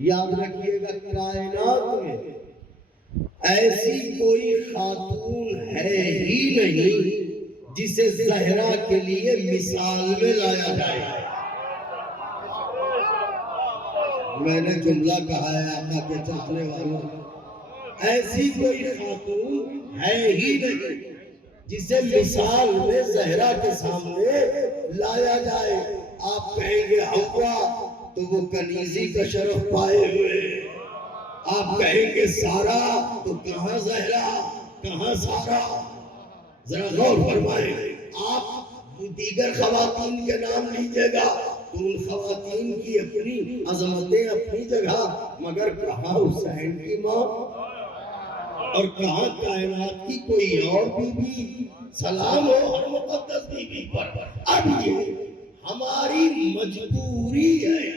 یاد رکھیے گا کائنات میں ایسی کوئی خاتون ہے ہی نہیں جسے زہرا کے لیے مثال میں لایا جائے۔ میں نے جملہ کہا ہے آقا کے چاہنے والوں، ایسی کوئی خاتون ہے ہی نہیں جسے مثال میں زہرا کے سامنے لایا جائے۔ آپ کہیں گے حوا تو وہ کنیزی کا شرف پائے ہوئے، آپ کہیں گے سارا تو کہاں زہرا کہاں سارا؟ ذرا غور فرمائیں۔ آپ دیگر خواتین کے نام لیجئے گا تو ان خواتین کی اپنی عظمتیں اپنی جگہ، مگر کہاں حسین کی ماں اور کہاں کائنات کی کوئی اور بی بی؟ سلام ہو ہر مقدس بی بی پر۔ اب یہ ہماری مجبوری ہے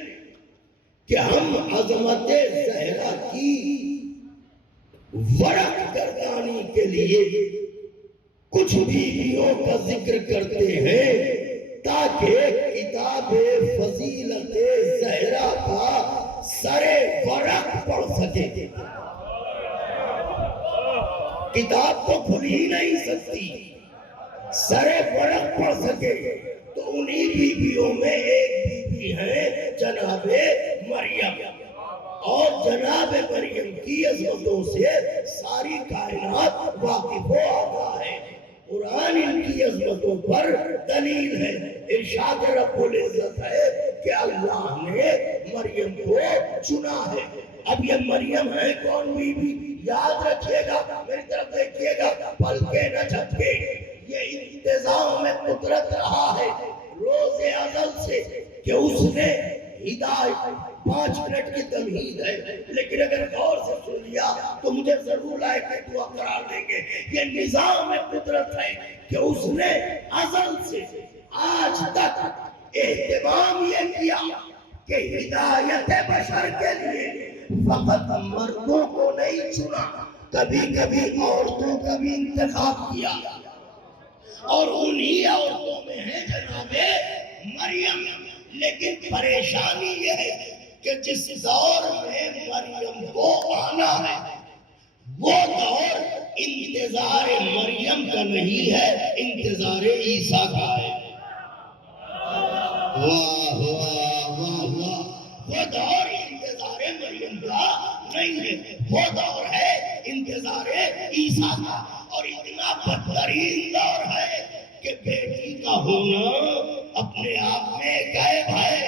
کہ ہم عظمت زہرا کی ورق گردانی کے لیے کچھ بیویوں کا ذکر کرتے ہیں تاکہ کتاب فضیلت زہرا کا سر ورق پڑھ سکے۔ کتاب تو کھل ہی نہیں سکتی، سر ورق پڑھ سکے۔ تو انہی بیویوں میں ایک بیوی ہے جناب مریم، اور جناب مریم کی عظمتوں سے ساری کائنات واقف و آگاہ ہے۔ قرآن ان کی عظمتوں پر دلیل ہے۔ ارشاد رب العزت ہے کہ اللہ نے مریم کو چنا ہے۔ اب یہ مریم ہے کون بیوی؟ یاد رکھیے گا، میری طرف دیکھیے گا، پلکیں نہ جھپکے۔ یہ انتظام میں قدرت رہا ہے روز ازل سے کہ اس نے ہدایت 5 منٹ کی تمہید ہے، لیکن اگر غور سے سن لیا تو مجھے ضرور آئے کہ دعا قرار دیں گے۔ یہ نظام قدرت ہے کہ اس نے ازل سے آج تک اہتمام یہ کیا کہ ہدایت بشر کے لیے فقط مردوں کو نہیں چنا، کبھی کبھی عورتوں کا بھی انتخاب کیا، اور انہی عورتوں میں ہے جناب مریم۔ لیکن پریشانی یہ ہے کہ جس دور میں مریم کو آنا ہے وہ دور انتظار مریم کا نہیں ہے، انتظار عیسیٰ کا ہے۔ واہ واہ واہ واہ! وہ دور انتظار مریم کا نہیں ہے، وہ دور ہے انتظار عیسیٰ کا۔ اور اتنا بدترین دور ہے کہ بیٹی کا ہونا اپنے آپ میں غیب ہے۔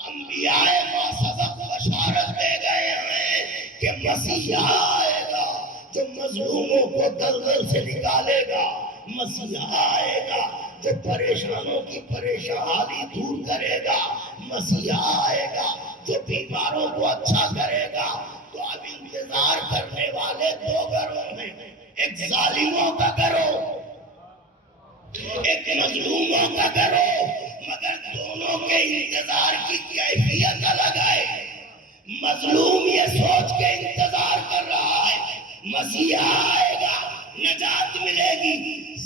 انبیاء ما سبق بشارت دے گئے ہیں کہ مسیح آئے گا جو مظلوموں کو دلدل سے نکالے گا، مسیح آئے گا جو پریشانوں کی پریشانی دور کرے گا، مسیح آئے گا جو بیماروں کو اچھا کرے گا۔ تو اب انتظار کرنے والے 2 گروہ ہیں، ایک ظالموں کا گروہ، ایک مظلوموں کا گروہ، مگر دونوں کے انتظار کی کیفیت الگ ہے۔ مظلوم یہ سوچ کے انتظار کر رہا ہے مسیح آئے گا نجات ملے گی،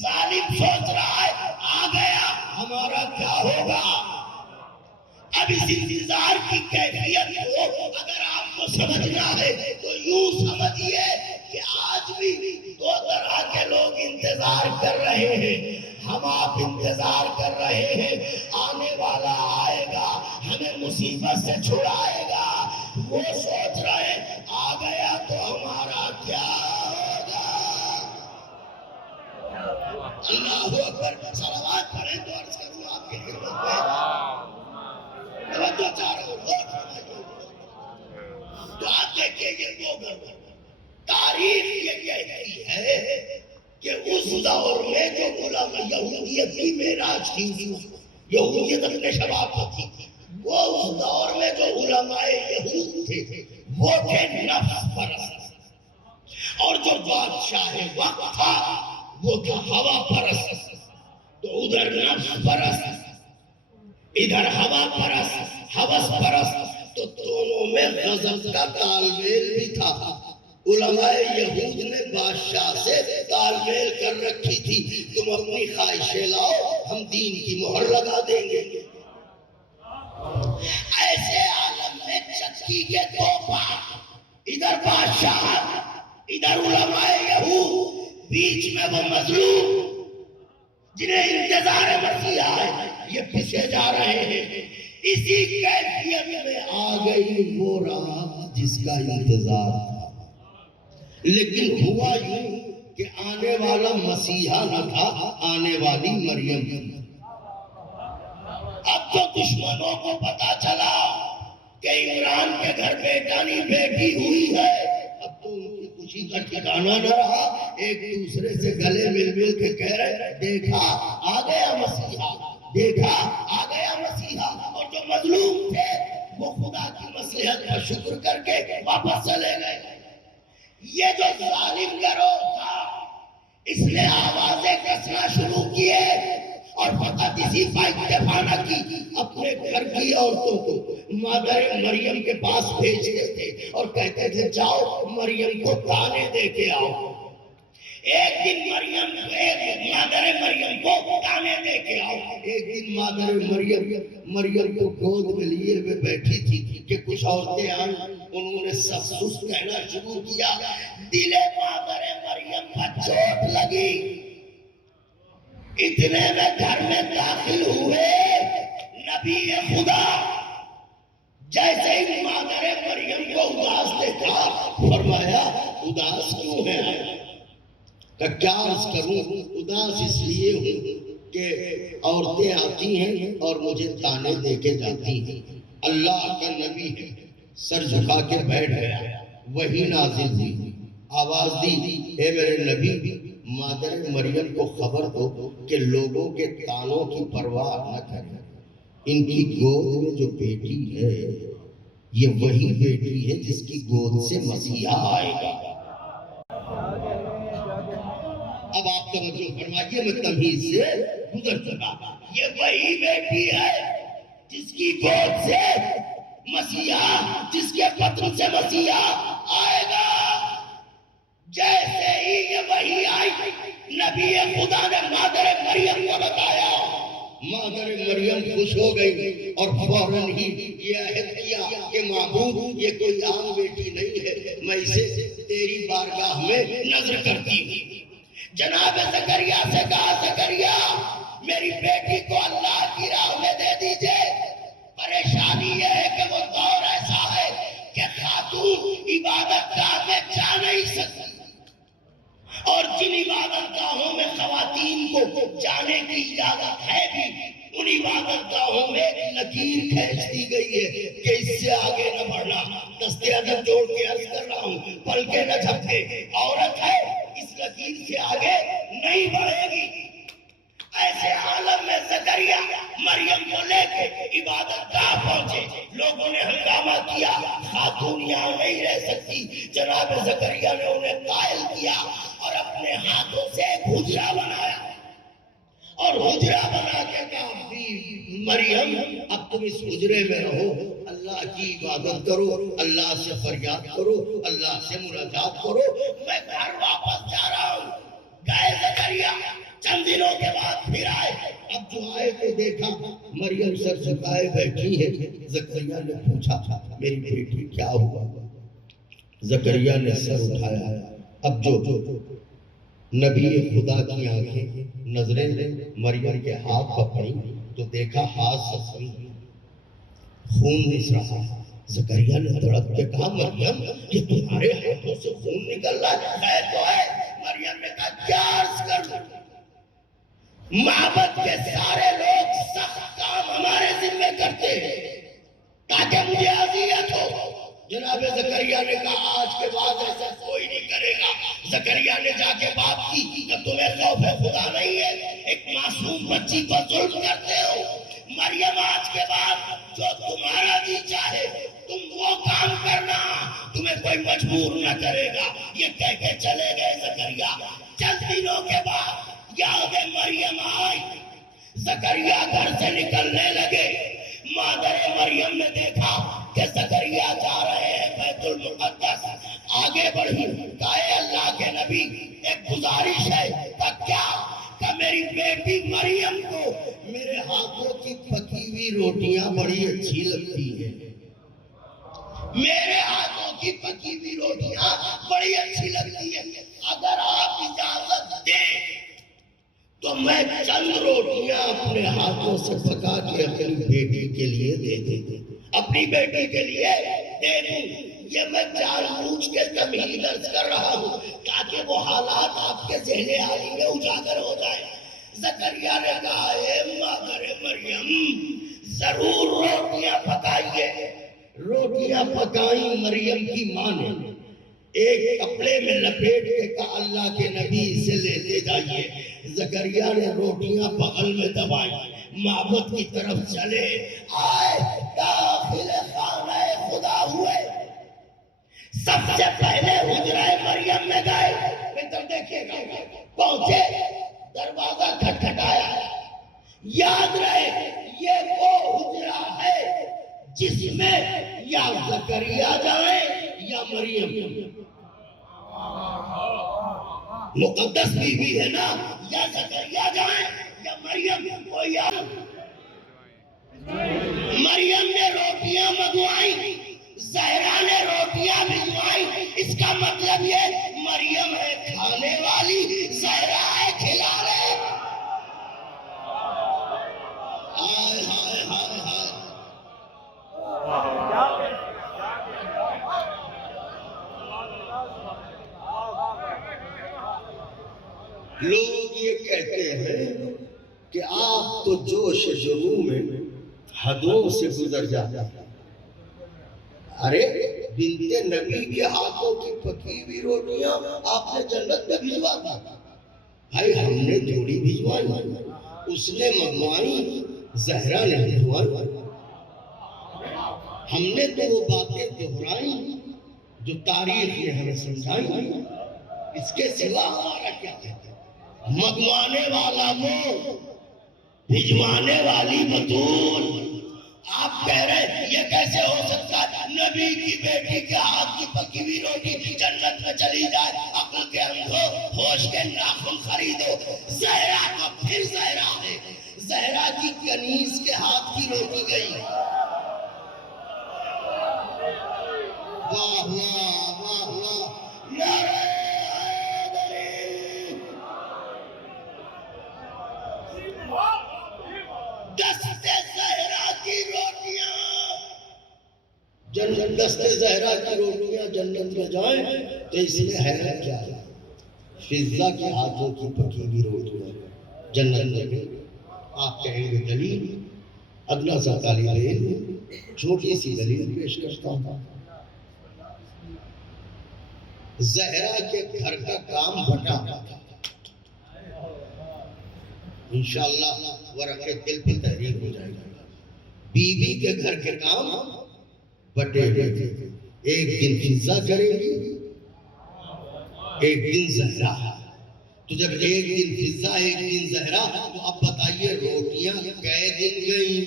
ظالم سوچ رہا ہے آ گیا ہمارا کیا ہوگا۔ اب اس انتظار کی کیفیت کو اگر آپ کو سمجھنا ہے تو یوں سمجھیے کہ آج بھی 2 طرح کے لوگ انتظار کر رہے ہیں۔ ہم آپ انتظار کر رہے ہیں آنے والا آئے گا ہمیں مصیبت سے چھڑائے گا، وہ سوچ رہے ہیں آ گیا تو ہمارا کیا ہوگا۔ اللہ اکبر! صلوات پڑھیں تو عرض کروں آپ کی خدمت میں توجہ چاہوں۔ تو آپ دیکھیں یہ 2 گروہ، تاریخ یہ کہتی ہے کہ اس دور میں جو علماء یہودیت کی معراج تھی، یہودیت اپنے شباب کو تھی، وہ اس دور میں جو علماء یہود تھے وہ تھے نفس پرست، اور جو بادشاہ وقت تھا وہ تھا ہوا پرست۔ تو ادھر نفس پرست ادھر ہوا پرست، ہوس پرست، تو دونوں میں غضب کا تال میل بھی تھا۔ علماء یہود نے بادشاہ سے تال میل کر رکھی تھی، تم اپنی خواہشیں لاؤ ہم دین کی مہر لگا دیں گے۔ ایسے عالم میں چکی کے دو پار، ادھر بادشاہ ادھر علماء یہود، بیچ میں وہ مظلوم جنہیں انتظار مسیح ہے، یہ پیچھے جا رہے ہیں۔ اسی کیفیت میں آ گئی وہ رات جس کا انتظار تھا، لیکن ہوا یوں کہ آنے والا مسیحا نہ تھا، آنے والی مریم تھی۔ اب تو دشمنوں کو پتا چلا کہ عمران کے گھر بیٹانی بیٹی ہوئی ہے، اب تو ان کی خوشی کا ٹھکانہ نہ رہا، ایک دوسرے سے گلے مل مل کے کہہ رہے دیکھا آ گیا مسیحا، دیکھا آ گیا مسیحا۔ اور جو مظلوم تھے وہ خدا کی مصلحت کا شکر کر کے واپس چلے گئے۔ یہ جو ظالم گروہ تھا اس نے آوازیں کسنا شروع کیے اور فقط اسی کا اکتفا نہ کی، اپنے گھر کی عورتوں کو مادر مریم کے پاس بھیجتے تھے اور کہتے تھے جاؤ مریم کو دانے دے کے آؤ۔ ایک دن مادر مریم کو دانے دے کے آؤ۔ ایک دن مادر مریم کو گود میں لیے ہوئے بیٹھی تھی کہ کچھ عورتیں آئیں، انہوں نے سب سس کہنا شروع کیا، دل مادر مریم کا چوٹ لگی۔ اتنے میں گھر میں داخل ہوئے نبی خدا، جیسے ہی مادر مریم کو اداس دیکھا فرمایا اداس کیوں ہے؟ کہ کیا عرض کروں، اداس اس لیے ہوں کہ عورتیں آتی ہیں اور مجھے تانے دے کے جاتی ہیں۔ اللہ کا نبی ہے، سر جھکا کے بیٹھ گیا، وہی نازل ہوئی، آواز دی اے میرے نبی مادر مریم کو خبر دو کہ لوگوں کے تانوں کی پرواہ نہ کریں، ان کی گود میں جو بیٹی ہے یہ وہی بیٹی ہے جس کی گود سے مسیحا آئے گا۔ اب آپ توجہ فرمائیے، میں تمہیز سے گزر چکا، یہ وہی بیٹی ہے جس کی گود سے مسیحا، جس کے بطن سے مسیحا آئے گا۔ جیسے ہی یہ وحی آئی نبی خدا نے مادر مریم کو بتایا، مادر مریم خوش ہو گئی اور فوراً ہی یہ عہد کیا کہ معبود یہ کوئی عام بیٹی نہیں ہے، میں اسے تیری بارگاہ میں نظر کرتی ہوں۔ جناب زکریا سے کہا زکریا میری بیٹی کو اللہ کی راہ میں دے دیجئے، پریشانی یہ ہے کہ وہ دور ایسا ہے کہ خاتون عبادت گاہ میں جا نہیں سکتی، اور جن عبادت گاہوں میں خواتین کو جانے کی اجازت ہے بھی ان عبادت گاہوں میں ایک لکیر کھینچ دی گئی ہے کہ اس سے آگے نہ بڑھنا۔ دستے ادب جوڑ کے عرض کر رہا ہوں، پلکیں نہ جھپکے، عورت ہے اس لکیر سے آگے نہیں بڑھے گی۔ ایسے عالم میں زکریا مریم کو لے کے عبادت گاہ پہنچے، لوگوں نے ہنگامہ کیا، خاتون یہاں نہیں رہ سکتی۔ جناب زکریا نے انہیں قائل کیا اور اپنے ہاتھوں سے ایک حجرہ بنایا اور حجرہ بنا کے کہا مریم اب تم اس حجرے میں رہو، اللہ کی عبادت کرو، اللہ سے فریاد کرو، اللہ سے مناجات کرو، میں گھر واپس جا رہا ہوں۔ گئے زکریا، چند دنوں کے بعد پھر آئے، اب جو آئے تو دیکھا مریم سر جھکائے بیٹھی ہے۔ زکریا نے پوچھا میری بیٹی کیا ہوا؟ زکریا نے سر اٹھایا، اب جو نبی خدا کی آنکھیں نظریں مریم کے ہاتھ پکڑی تو دیکھا ہاتھ زخمی، خون دس رہا۔ زکریا نے تڑپ کے کہا مریم یہ تمہارے ہاتھوں سے خون نکل رہا ہے، خیر تو ہے؟ مریم نے کہا کیا عرض کروں، معبد کے سارے لوگ سخت کام ہمارے ذمہ کرتے ہیں تاکہ مجھے اذیت ہو۔ جناب زکریا نے کہا آج کے بعد ایسا کوئی نہیں کرے گا۔ زکریا نے جا کے بات کی کہ تمہیں خوف خدا نہیں ہے، ایک معصوم بچی کو ظلم کرتے ہو۔ مریم آج کے بعد جو تمہارا جی چاہے تم وہ کام کرنا، تمہیں کوئی مجبور نہ کرے گا۔ یہ کہہ کے چلے گئے زکریا۔ چند دنوں کے بعد یاد مریم آئی، زکریا گھر سے نکلنے لگے، مادر مریم نے دیکھا کہ زکریا جا رہے ہیں بیت المقدس، آگے بڑھی، کہا اے اللہ کے نبی ایک گزارش ہے۔ کہا کیا؟ کہا میری بیٹی مریم کو میرے ہاتھوں کی پکی ہوئی روٹیاں بڑی اچھی لگتی ہیں، میرے ہاتھوں کی پکی ہوئی روٹیاں بڑی اچھی لگتی ہے، اگر آپ اجازت دیں تو میں چند روٹیاں اپنے ہاتھوں سے پکا کے اپنی بیٹی کے لیے دے دوں، اپنی بیٹی کے لیے دے دوں۔ یہ میں جان بوجھ کے تمہید عرض کر رہا ہوں تاکہ وہ حالات آپ کے ذہن عالی میں اجاگر ہو جائے۔ زکریا نے کہا اے مادر مریم ضرور روٹیاں پکائیے۔ روٹیاں پکائیں مریم کی ماں نے، ایک کپڑے میں لپیٹ کے کہا اللہ کے نبی سے لے جائیے۔ زکریا نے روٹیاں بغل میں دبائیں، معبد کی طرف چلے، آئے داخل خانہ خدا ہوئے، سب سے پہلے حجرہ مریم میں گئے۔ ادھر دیکھیے گا، پہنچے، دروازہ کھٹکھٹایا۔ یاد رہے یہ وہ حجرہ ہے جس میں یا زکریا جائیں یا مریم، مقدس بی بی ہے نا، یا زکریا جائیں یا مریم، کوئی مریم نے روٹیاں منگوائی، زہرا نے روٹیاں بھجوائی۔ اس کا مطلب یہ مریم ہے کھانے والی، زہرا ہے کھلانے۔ ہائے ہائے ہائے ہائے، لوگ یہ کہتے ہیں کہ آپ تو جوش جنوں میں حدوں سے گزر جاتا ہے۔ ارے بنت نبی کے ہاتھوں کی پکی ہوئی روٹیاں آپ نے جنت میں بھجوا دی۔ بھائی ہم نے تھوڑی بھجوائی، اس نے منگوائی، زہرا نے بھجوائی۔ ہم نے تو وہ باتیں دہرائی جو تاریخ نے ہمیں سمجھائی، اس کے سوا ہمارا کیا ہے؟ منگوانے والا وہ، بھجوانے والی بطول۔ آپ کہہ رہے ہیں یہ کیسے ہو سکتا ہے نبی کی بیٹی کے ہاتھ کی پکی ہوئی روٹی جنت میں چلی جائے؟ عقل کے اندھو، ہوش کے ناخن خریدو۔ زہرا تو پھر زہرا ہے، زہرا کی کنیز کے ہاتھ کی روٹی گئی۔ واہ واہ واہ واہ، نعرہ حیدری، دست زہرا کی روٹیاں، دست زہرا کی روٹیاں جنت میں جائیں تو اس میں حیرت کیا ہے؟ فضہ کے ہاتھوں کی پکی ہوئی روٹیاں جنت میں گئی۔ آپ کہیں گے دلیل؟ ادنا سا طالب علم چھوٹی سی دلیل پیش کرتا ہوں۔ زہرا کے گھر کا کام بٹا، انشاءاللہ ورق دل پہ تحریر ہو جائے گا۔ بی بی کے گھر کے کام بٹے ہوئے، ایک دن فضہ کرے گی، ایک دن زہرا۔ تو جب ایک دن فضہ ایک دن زہرا، تو اب بتائیے روٹیاں کئے دن گئیں؟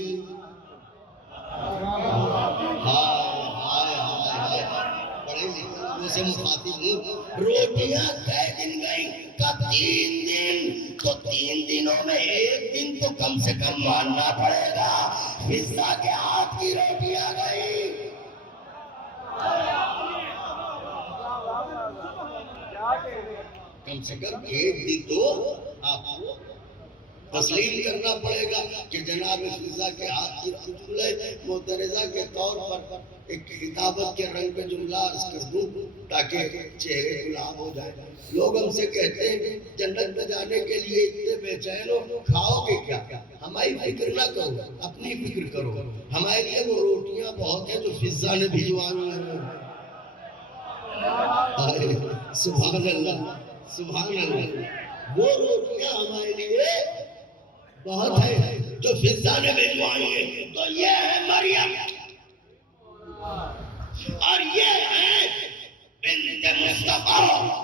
ہائے ہائے ہائے ہائے، پڑھے لکھے لوگوں سے مخاطب ہوں، روٹیاں کئے دن گئیں؟ کا 3 دن۔ تو 3 دنوں میں ایک دن تو کم سے کم ماننا پڑے گا فضہ کے ہاتھ کی روٹیاں گئی۔ کم سے کم ایک دن تو آپ کو تسلیم کرنا پڑے گا کہ جناب فضہ کے ہاتھ کی جملہ معترضہ کے طور پر ایک کتابت کے رنگ میں جملہ عرض کر دوں تاکہ چہرے گلاب ہو جائے۔ لوگ ہم سے کہتے ہیں جنت میں جانے کے لیے اتنے بے چین ہو، کھاؤ گے کیا؟ ہماری فکر نہ کرو، اپنی فکر کرو۔ ہمارے لیے وہ روٹیاں بہت ہیں جو فضہ نے بھجوائی ہیں۔ سبحان اللہ سبحان اللہ، وہ روٹیاں ہمارے لیے بہت ہے جو فضہ نے بھجوائی ہیں۔ تو یہ ہے مریم اور یہ ہے بنت مصطفیٰ۔